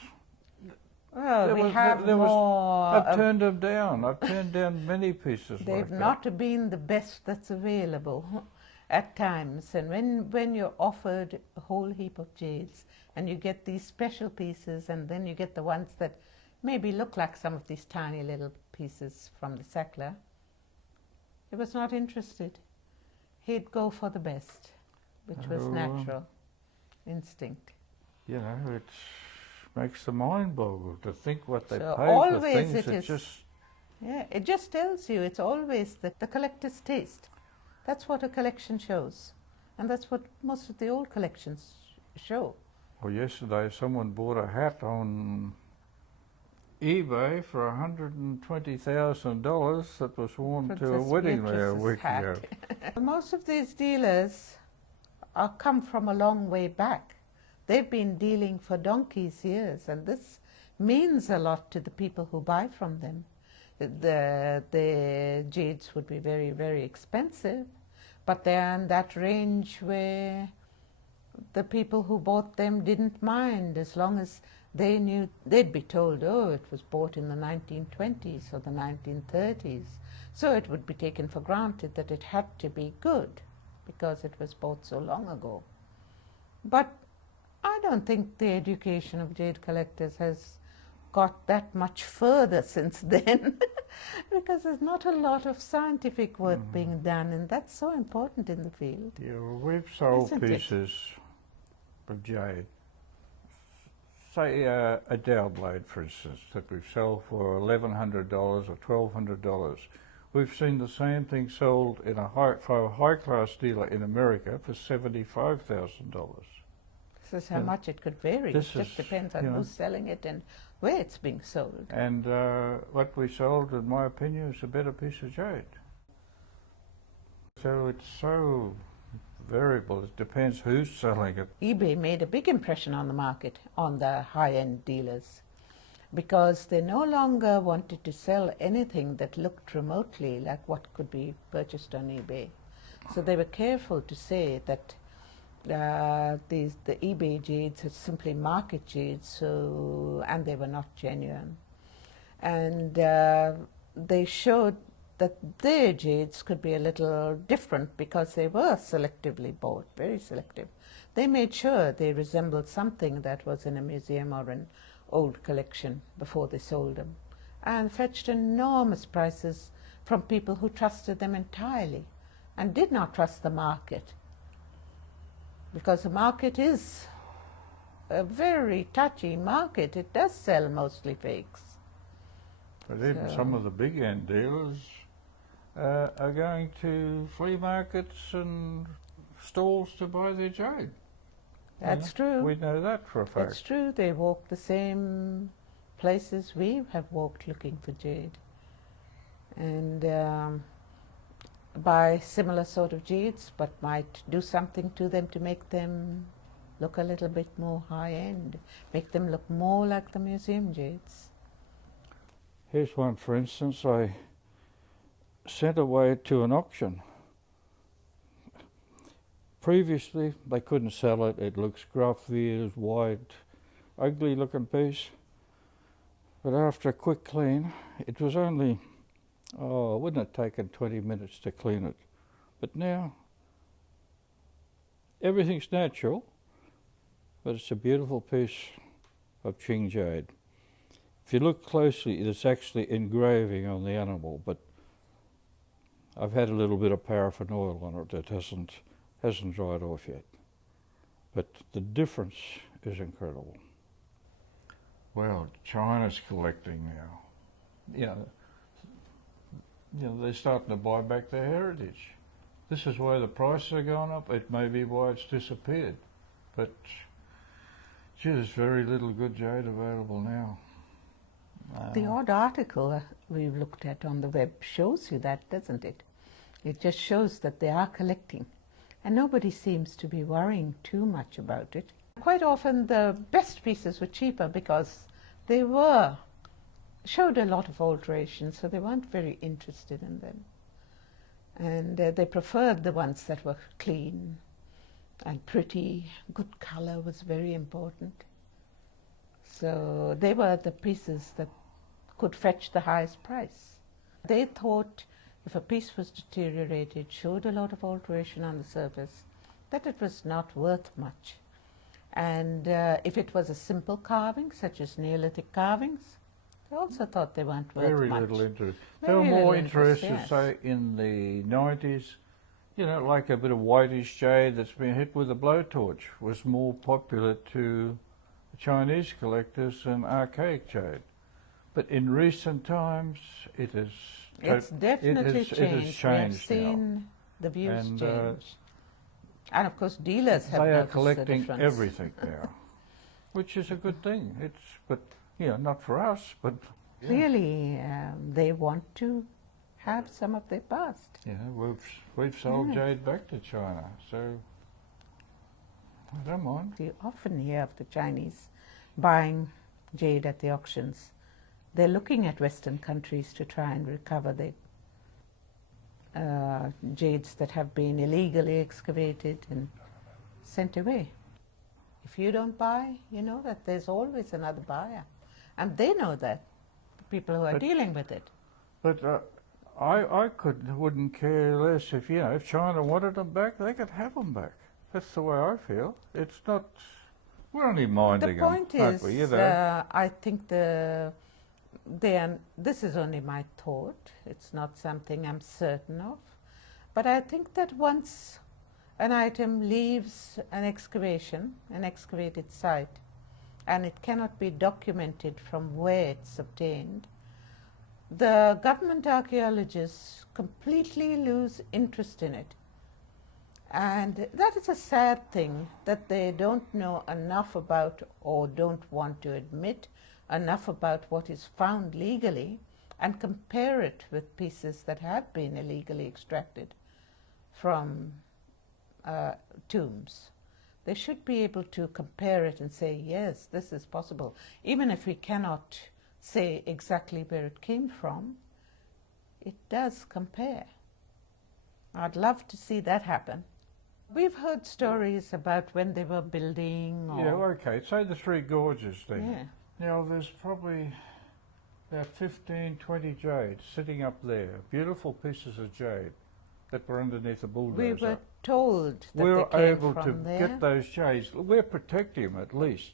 well, I've turned them down. I've turned down many pieces like that. They've not been the best that's available at times. And when you're offered a whole heap of jades and you get these special pieces and then you get the ones that maybe look like some of these tiny little pieces from the Sackler, he was not interested. He'd go for the best, which was natural instinct. It makes the mind boggle to think what they So pay for things. It just tells you it's always the collector's taste. That's what a collection shows, and that's what most of the old collections show. Well, yesterday someone bought a hat on eBay for $120,000 that was worn to a wedding there a week ago. Most of these dealers come from a long way back. They've been dealing for donkey's years, and this means a lot to the people who buy from them. The jades would be very, very expensive, but they're in that range where the people who bought them didn't mind as long as they knew. They'd be told, oh, it was bought in the 1920s or the 1930s. So it would be taken for granted that it had to be good because it was bought so long ago. But I don't think the education of jade collectors has got that much further since then because there's not a lot of scientific work being done, and that's so important in the field. Yeah, well, we've sold Isn't it? pieces of jade. Say a dowel blade, for instance, that we've sold for $1,100 or $1,200. We've seen the same thing sold in for a high-class dealer in America for $75,000. This is how Yeah. much it could vary. It This just is, depends on you know, who's selling it and where it's being sold. And what we sold, in my opinion, is a better piece of jade. So it's so variable. It depends who's selling it. eBay made a big impression on the market, on the high-end dealers, because they no longer wanted to sell anything that looked remotely like what could be purchased on eBay. So they were careful to say that the eBay jades are simply market jades, and they were not genuine. And they showed that their jades could be a little different because they were selectively bought, very selective. They made sure they resembled something that was in a museum or an old collection before they sold them, and fetched enormous prices from people who trusted them entirely and did not trust the market, because the market is a very touchy market. It does sell mostly fakes. But even So- some of the big end dealers are going to flea markets and stalls to buy their jade. That's true. We know that for a fact. That's true. They walk the same places we have walked looking for jade, and buy similar sort of jades, but might do something to them to make them look a little bit more high-end, make them look more like the museum jades. Here's one, for instance, I sent away to an auction. Previously, they couldn't sell it. It looks gruffy, white, ugly looking piece. But after a quick clean, it was only, wouldn't have taken 20 minutes to clean it. But now, everything's natural, but it's a beautiful piece of Qing jade. If you look closely, there's actually engraving on the animal, but I've had a little bit of paraffin oil on it that hasn't dried off yet. But the difference is incredible. Well, China's collecting now. They're starting to buy back their heritage. This is why the prices are going up. It may be why it's disappeared. But gee, there's very little good jade available now. The odd article we've looked at on the web shows you that, doesn't it? It just shows that they are collecting, and nobody seems to be worrying too much about it. Quite often the best pieces were cheaper because they showed a lot of alteration, so they weren't very interested in them. And they preferred the ones that were clean and pretty. Good color was very important. So they were the pieces that could fetch the highest price. They thought if a piece was deteriorated, showed a lot of alteration on the surface, that it was not worth much. And if it was a simple carving, such as Neolithic carvings, they also thought they weren't worth Very much. little interest. They Very were more little interest, interested, yes. say, in the 90s, like a bit of whitish jade that's been hit with a blowtorch was more popular to Chinese collectors than archaic jade. But in recent times, it is It's definitely it has changed. We have changed seen the views And, change. And of course dealers have they are noticed the collecting difference. everything now, which is a good thing. But not for us, but Clearly, they want to have some of their past. we've sold Yeah. jade back to China, so I don't mind. You often hear of the Chinese buying jade at the auctions. They're looking at Western countries to try and recover the jades that have been illegally excavated and sent away. If you don't buy, you know that there's always another buyer. And they know that, the people who are dealing with it. But I wouldn't care less if, if China wanted them back, they could have them back. That's the way I feel. It's not, we're only minding The point them, is, aren't we, I think this is only my thought. It's not something I'm certain of. But I think that once an item leaves an excavated site, and it cannot be documented from where it's obtained, the government archaeologists completely lose interest in it. And that is a sad thing, that they don't know enough about, or don't want to admit enough about what is found legally, and compare it with pieces that have been illegally extracted from tombs. They should be able to compare it and say, yes, this is possible. Even if we cannot say exactly where it came from, it does compare. I'd love to see that happen. We've heard stories about when they were building. Or Yeah, okay. Say the Three Gorges thing. Yeah. Now, there's probably about 15, 20 jades sitting up there. Beautiful pieces of jade that were underneath a bulldozer. We were told that We're they came able to from there. get those jades. We're protecting them at least.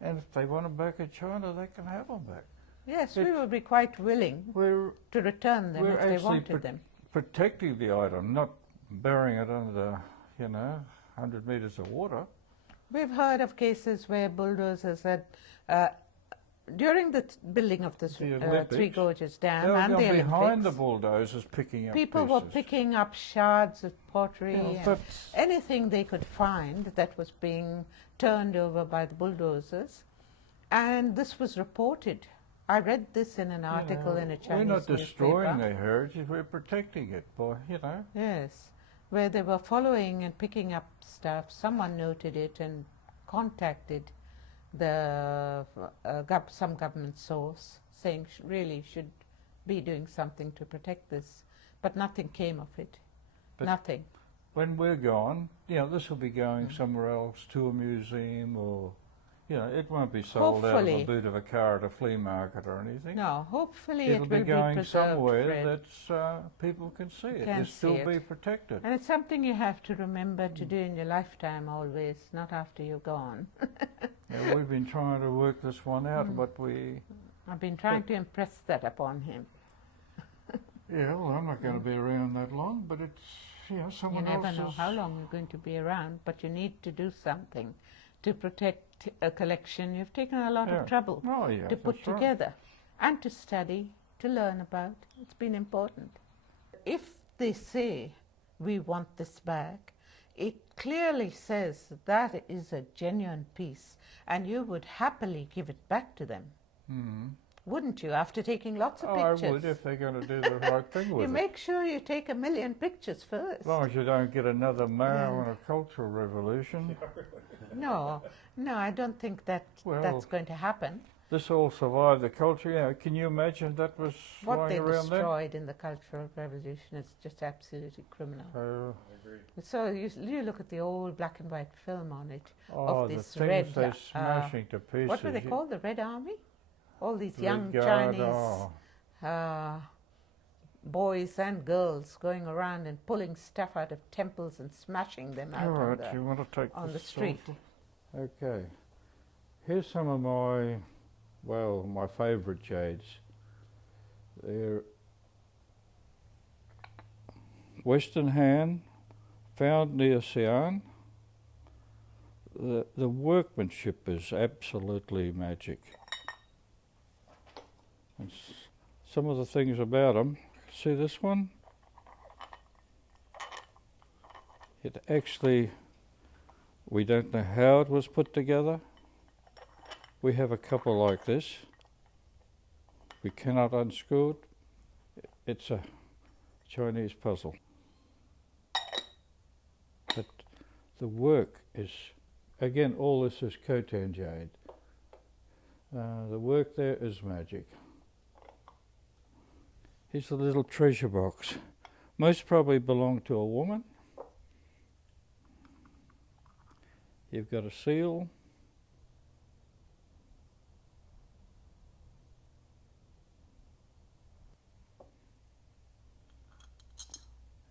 And if they want them back in China, they can have them back. Yes, we would be quite willing We're to return them if they actually wanted them. protecting the item, not burying it under, 100 metres of water. We've heard of cases where bulldozers had, during the building of the Olympics, Three Gorges Dam They were and the going behind the Olympics, bulldozers picking up people pieces. were picking up shards of pottery Yeah, and but anything they could find that was being turned over by the bulldozers. And this was reported. I read this in an article in a Chinese we're not destroying newspaper. their heritage, we're protecting it by, Yes, where they were following and picking up stuff. Someone noted it and contacted the some government source saying really should be doing something to protect this, but nothing came of it. But nothing. when we're gone, this will be going somewhere else, to a museum, or, it won't be sold out of Hopefully. the boot of a car at a flea market or anything. No, hopefully It'll it be will going preserved, somewhere Fred. that people can see it. Can It'll still see be it. protected. And it's something you have to remember to do in your lifetime always, not after you're gone. Yeah, we've been trying to work this one out, but I've been trying to impress that upon him. well, I'm not going to be around that long, but it's, someone You never else know how long you're going to be around, but you need to do something to protect a collection you've taken a lot of trouble to put that's right. together and to study, to learn about. It's been important. If they say we want this back, it clearly says that is a genuine piece and you would happily give it back to them. Mm-hmm. Wouldn't you, after taking lots of Oh, pictures? I would if they're going to do the right thing with You it. make sure you take 1 million pictures first. As long as you don't get another Mao and a cultural revolution. No, I don't think that's going to happen. This all survived the culture. Can you imagine that was What flying they around there? destroyed in the Cultural Revolution is just absolutely criminal. I agree. So you look at the old black and white film on it Oh, of the this things red, they're smashing to pieces. what were they called? The Red Army? All these Red young Guard, Chinese boys and girls going around and pulling stuff out of temples and smashing them out All right, on you want to take on the this street. off? Okay. Here's some of my favourite jades. They're Western Han, found near Xi'an. The workmanship is absolutely magic. And some of the things about them, see this one? It actually, we don't know how it was put together. We have a couple like this. We cannot unscrew it. It's a Chinese puzzle. But the work is, again, all this is Khotan jade. The work there is magic. Here's a little treasure box. Most probably belonged to a woman. You've got a seal,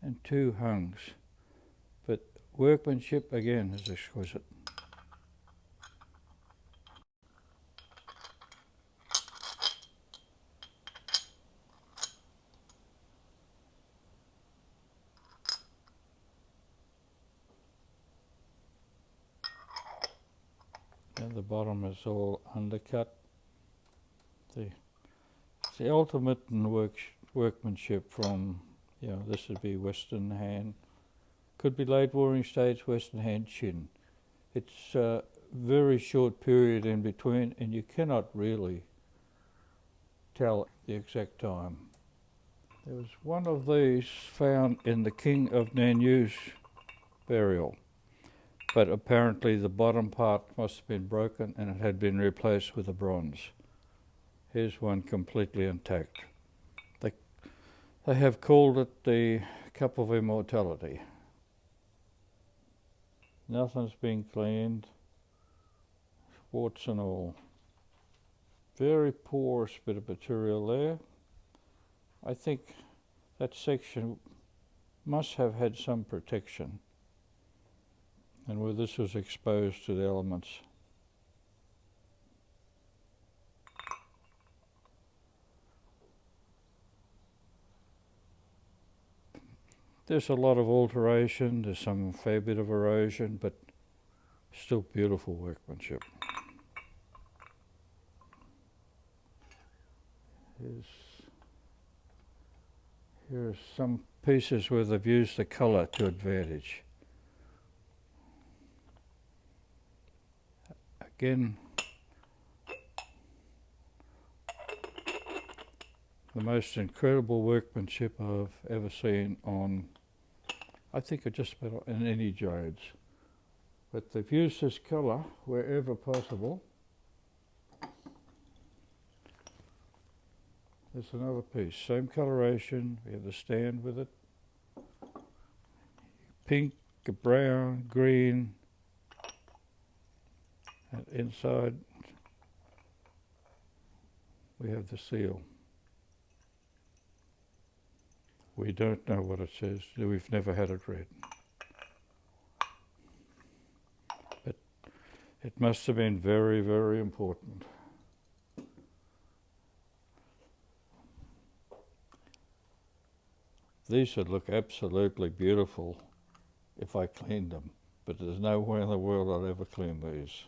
and two hungs. But workmanship again is exquisite. And the bottom is all undercut. It's the ultimate in workmanship from, this would be Western hand. Could be late Warring States, Western hand chin. It's a very short period in between, and you cannot really tell the exact time. There was one of these found in the King of Nanyu's burial, but apparently the bottom part must have been broken and it had been replaced with a bronze. Here's one completely intact. They have called it the Cup of Immortality. Nothing's been cleaned, warts and all. Very porous bit of material there. I think that section must have had some protection, and where this was exposed to the elements. There's a lot of alteration, there's some fair bit of erosion, but still beautiful workmanship. Here's some pieces where they've used the colour to advantage. Again, the most incredible workmanship I've ever seen on, I think, just about in any jades. But they've used this colour wherever possible. There's another piece, same coloration, we have the stand with it. Pink, brown, green, and inside we have the seal. We don't know what it says, we've never had it read. But it must have been very, very important. These would look absolutely beautiful if I cleaned them, but there's no way in the world I'd ever clean these.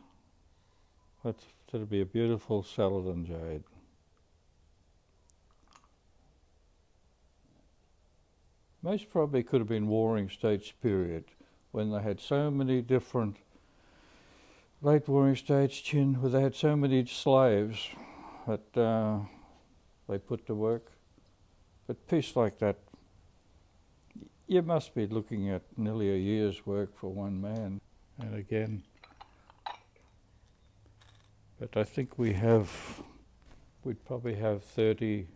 That'd be a beautiful Saladin jade. Most probably could have been Warring States period, when they had so many different late Warring States chin, where they had so many slaves that they put to work. But a piece like that, you must be looking at nearly a year's work for one man. And again, but I think we'd probably have 30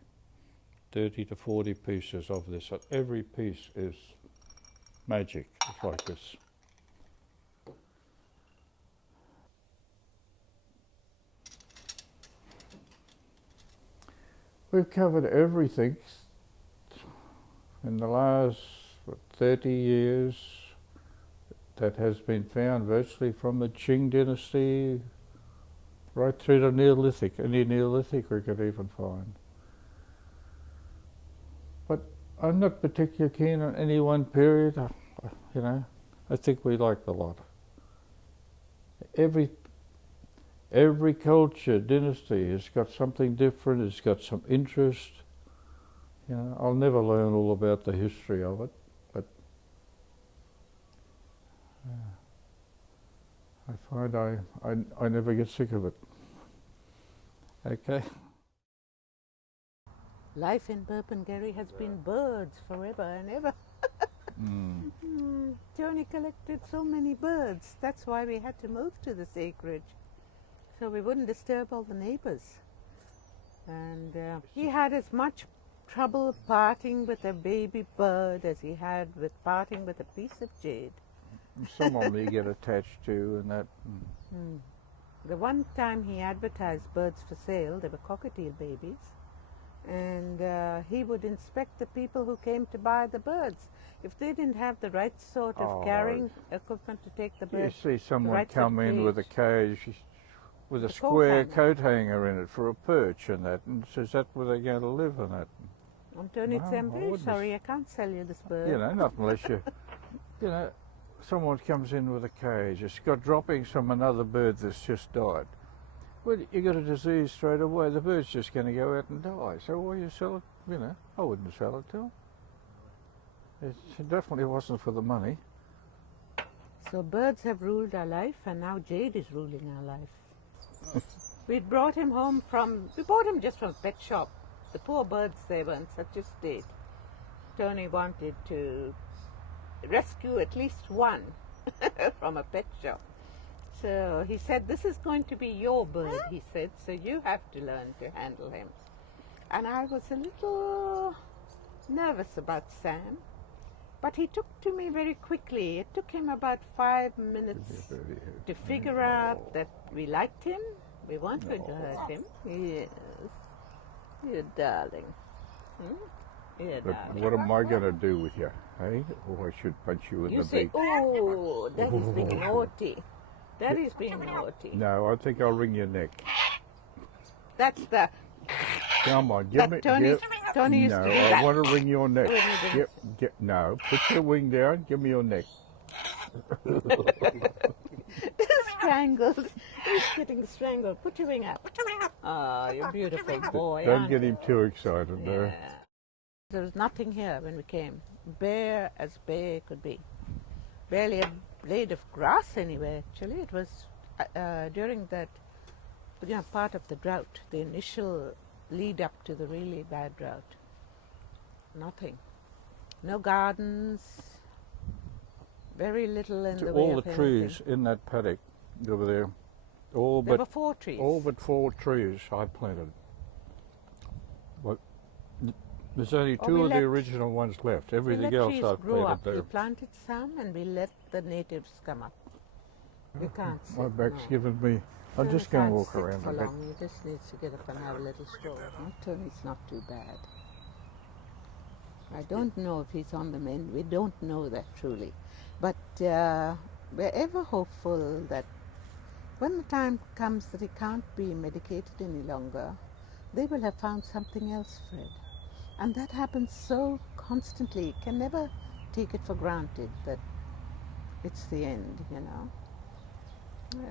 to 40 pieces of this. Every piece is magic. It's like this. We've covered everything in the last 30 years that has been found, virtually from the Qing dynasty right through to Neolithic, any Neolithic we could even find. But I'm not particularly keen on any one period, I think we like the lot. Every culture, dynasty has got something different, it's got some interest. I'll never learn all about the history of it, but I find I never get sick of it. Okay. Life in Burpengary has been birds forever and ever. Tony collected so many birds. That's why we had to move to this acreage, so we wouldn't disturb all the neighbors. And he had as much trouble parting with a baby bird as he had with parting with a piece of jade. Some of them you get attached to and that. The one time he advertised birds for sale, they were cockatiel babies, and he would inspect the people who came to buy the birds. If they didn't have the right sort of carrying equipment to take the You birds, see someone right come sort of in with a cage with a The coat square hanger. coat hanger in it for a perch and that, and says that where they're going to live and that. Tony, No, I'm I very wouldn't. sorry, I can't sell you this bird. You know, not unless you know, someone comes in with a cage, it's got droppings from another bird that's just died. Well, you got a disease straight away, the bird's just going to go out and die. So why you sell it, you know, I wouldn't sell it to them. It definitely wasn't for the money. So birds have ruled our life, and now Jade is ruling our life. We brought him we bought him just from a pet shop. The poor birds, they were in such a state. Tony wanted to rescue at least one from a pet shop. So he said, this is going to be your bird, he said, so you have to learn to handle him. And I was a little nervous about Sam, but he took to me very quickly. It took him about 5 minutes to figure out that we liked him, we weren't going to hurt him. Yes, you darling. You But darling. what am I going to do with you, eh? Or I should punch you in You the say, beak. oh, Daddy's being naughty. Daddy's being naughty. No, I think I'll wring your neck. That's the... Come on, give me. Tony used no, to do I that. want to wring your neck. Wouldn't you do No, put your wing down. Give me your neck. Strangled. He's getting strangled. Put your wing up. Oh, you're a beautiful boy. Don't aren't get you? him too excited, Yeah. though. There was nothing here when we came. Bare as bare could be. Barely a blade of grass anywhere, actually. It was during that part of the drought, the initial lead up to the really bad drought. Nothing. No gardens. Very little in the way All of the anything. trees in that paddock over there, all There were but 4 trees. all but 4 trees I planted. But there's only 2 we of the let- original ones left. We Everything let else trees I've grow planted up. We there. planted some and we let the natives come up. You can't sit. My back's no. giving me. I'm Tony just going to can't walk sit around for a bit. long. He just needs to get up and have a little stroll. Tony's not too bad. I don't know if he's on the mend. We don't know that truly. But we're ever hopeful that when the time comes that he can't be medicated any longer, they will have found something else, Fred. And that happens so constantly. You can never take it for granted that it's the end, you know.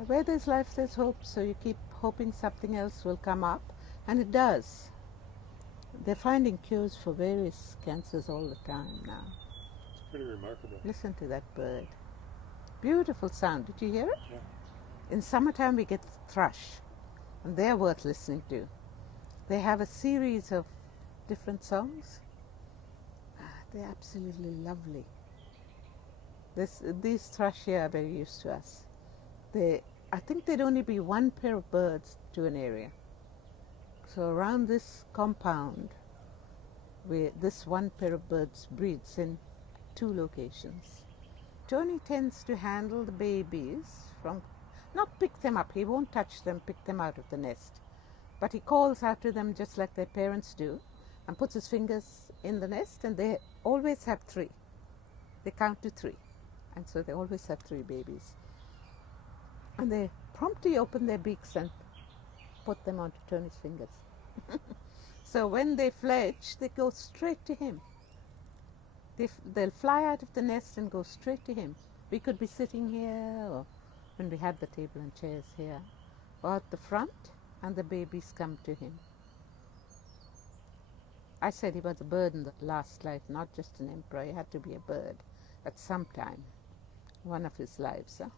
Where there's life, there's hope, so you keep hoping something else will come up, and it does. They're finding cures for various cancers all the time now. It's pretty remarkable. Listen to that bird. Beautiful sound. Did you hear it? Yeah. In summertime we get thrush, and they're worth listening to. They have a series of different songs. They're absolutely lovely. These thrush here are very used to us. I think there'd only be 1 pair of birds to an area. So around this compound, this 1 pair of birds breeds in 2 locations. Tony tends to handle the babies not pick them up, he won't touch them, pick them out of the nest. But he calls after them just like their parents do and puts his fingers in the nest, and they always have 3. They count to 3. And so they always have 3 babies. And they promptly open their beaks and put them onto Tony's fingers. So when they fledge, they go straight to him. They'll fly out of the nest and go straight to him. We could be sitting here, or when we had the table and chairs here, or at the front, and the babies come to him. I said he was a bird in the last life, not just an emperor. He had to be a bird at some time, one of his lives. Huh?